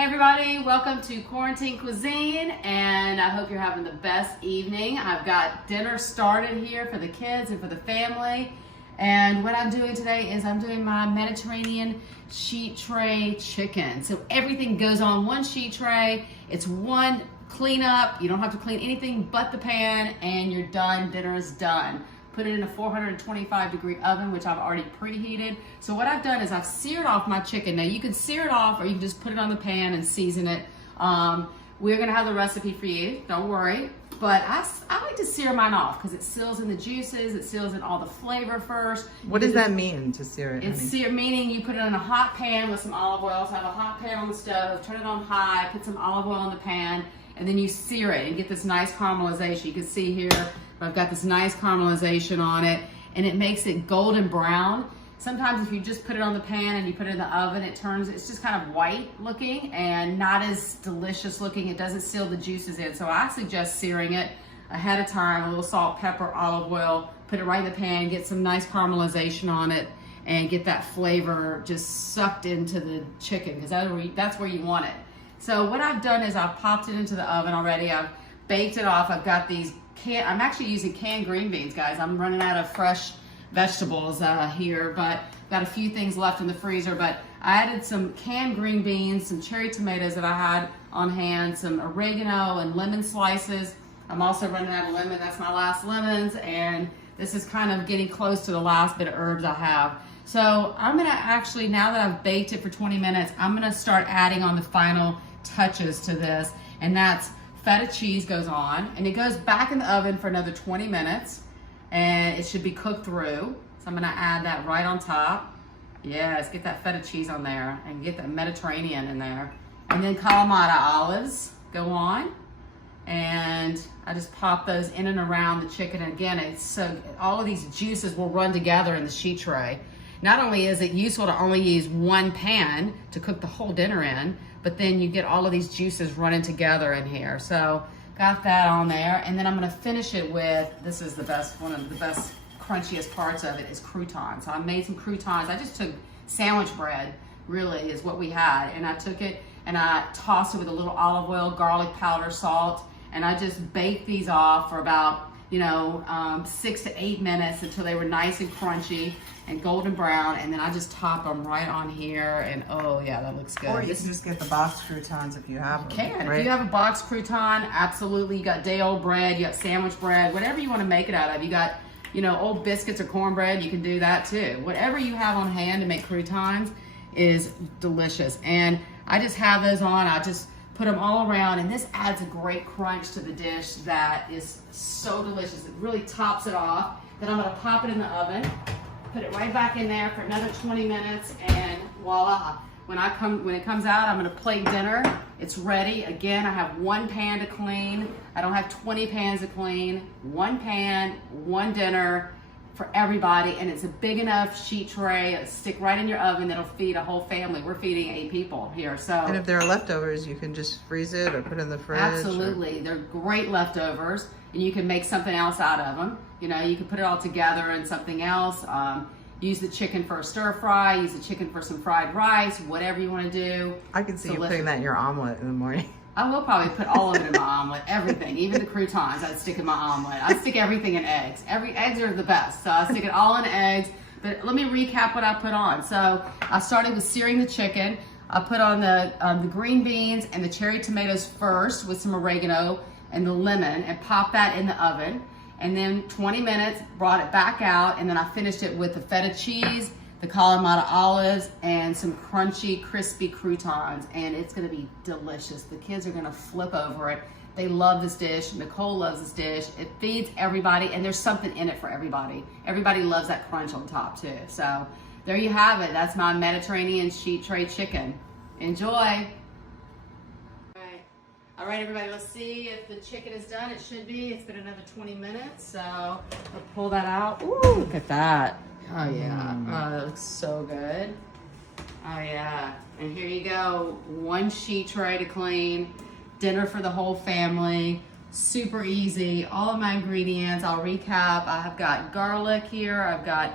Hey everybody, welcome to Quarantine Cuisine, and I hope you're having the best evening. I've got dinner started here for the kids and for the family. And what I'm doing today is I'm doing my Mediterranean sheet tray chicken. So everything goes on one sheet tray. It's one cleanup. You don't have to clean anything but the pan, and you're done. Dinner is done. Put it in a 425-degree oven, which I've already preheated. So what I've done is I've seared off my chicken. Now you can sear it off, or you can just put it on the pan and season it. We're gonna have the recipe for you, don't worry. But I like to sear mine off because it seals in the juices, it seals in all the flavor first. What does that mean, to sear it? It's sear, meaning you put it in a hot pan with some olive oil. So have a hot pan on the stove, turn it on high, put some olive oil in the pan, and then you sear it and get this nice caramelization. You can see here, I've got this nice caramelization on it, and it makes it golden brown. Sometimes if you just put it on the pan and you put it in the oven, it's just kind of white looking and not as delicious looking. It doesn't seal the juices in. So I suggest searing it ahead of time, a little salt, pepper, olive oil, put it right in the pan, get some nice caramelization on it, and get that flavor just sucked into the chicken, because that's where you want it. So what I've done is I've popped it into the oven already. I've baked it off. I've got these I'm actually using canned green beans, guys. I'm running out of fresh vegetables here, but got a few things left in the freezer. But I added some canned green beans, some cherry tomatoes that I had on hand, some oregano and lemon slices. I'm also running out of lemon. That's my last lemons, and this is kind of getting close to the last bit of herbs I have. So I'm gonna actually, now that I've baked it for 20 minutes, I'm gonna start adding on the final touches to this, and that's feta cheese goes on, and it goes back in the oven for another 20 minutes, and it should be cooked through. So I'm gonna add that right on top. Yes, get that feta cheese on there and get that Mediterranean in there. And then Kalamata olives go on, and I just pop those in and around the chicken. And again, it's so, all of these juices will run together in the sheet tray. Not only is it useful to only use one pan to cook the whole dinner in, but then you get all of these juices running together in here. So got that on there, and then I'm gonna finish it with, this is the best, one of the best crunchiest parts of it is croutons. So I made some croutons. I just took sandwich bread, really is what we had, and I took it and I tossed it with a little olive oil, garlic powder, salt, and I just baked these off for about 6 to 8 minutes until they were nice and crunchy and golden brown, and then I just top them right on here, and oh yeah, that looks good. Or you can just get the box croutons if you have them. You can. Right? If you have a box crouton, absolutely. You got day-old bread, you got sandwich bread, whatever you want to make it out of. You got, old biscuits or cornbread, you can do that too. Whatever you have on hand to make croutons is delicious. And I just have those on, I just put them all around, and this adds a great crunch to the dish that is so delicious. It really tops it off. Then I'm gonna pop it in the oven, put it right back in there for another 20 minutes, and voila. When it comes out, I'm gonna plate dinner. It's ready. Again, I have one pan to clean. I don't have 20 pans to clean. One pan, one dinner for everybody, and it's a big enough sheet tray. It'll stick right in your oven. That'll feed a whole family. We're feeding 8 people here, so. And if there are leftovers, you can just freeze it or put it in the fridge. Absolutely, they're great leftovers, and you can make something else out of them. You can put it all together in something else. Use the chicken for a stir fry, use the chicken for some fried rice, whatever you want to do. I can see you putting that in your omelet in the morning. I will probably put all of it in my omelet, everything, even the croutons I'd stick in my omelet. I stick everything in eggs. Eggs are the best, so I stick it all in eggs. But let me recap what I put on. So I started with searing the chicken. I put on the green beans and the cherry tomatoes first with some oregano and the lemon, and popped that in the oven. And then 20 minutes, brought it back out, and then I finished it with the feta cheese, the Kalamata olives, and some crunchy, crispy croutons, and it's gonna be delicious. The kids are gonna flip over it. They love this dish. Nicole loves this dish. It feeds everybody, and there's something in it for everybody. Everybody loves that crunch on top too. So there you have it. That's my Mediterranean sheet tray chicken. Enjoy. All right, everybody, let's see if the chicken is done. It should be. It's been another 20 minutes, so I'll pull that out. Ooh, look at that. Oh, yeah. Oh, that looks so good. Oh, yeah. And here you go. One sheet tray to clean. Dinner for the whole family. Super easy. All of my ingredients, I'll recap. I've got garlic here. I've got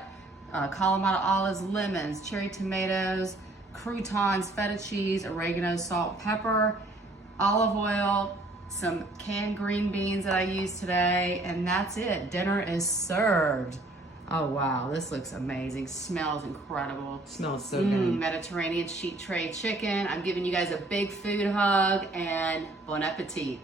Kalamata olives, lemons, cherry tomatoes, croutons, feta cheese, oregano, salt, pepper, olive oil, some canned green beans that I used today, and that's it. Dinner is served. Oh wow, this looks amazing. Smells incredible. Smells so good. Mediterranean sheet tray chicken. I'm giving you guys a big food hug and bon appetit.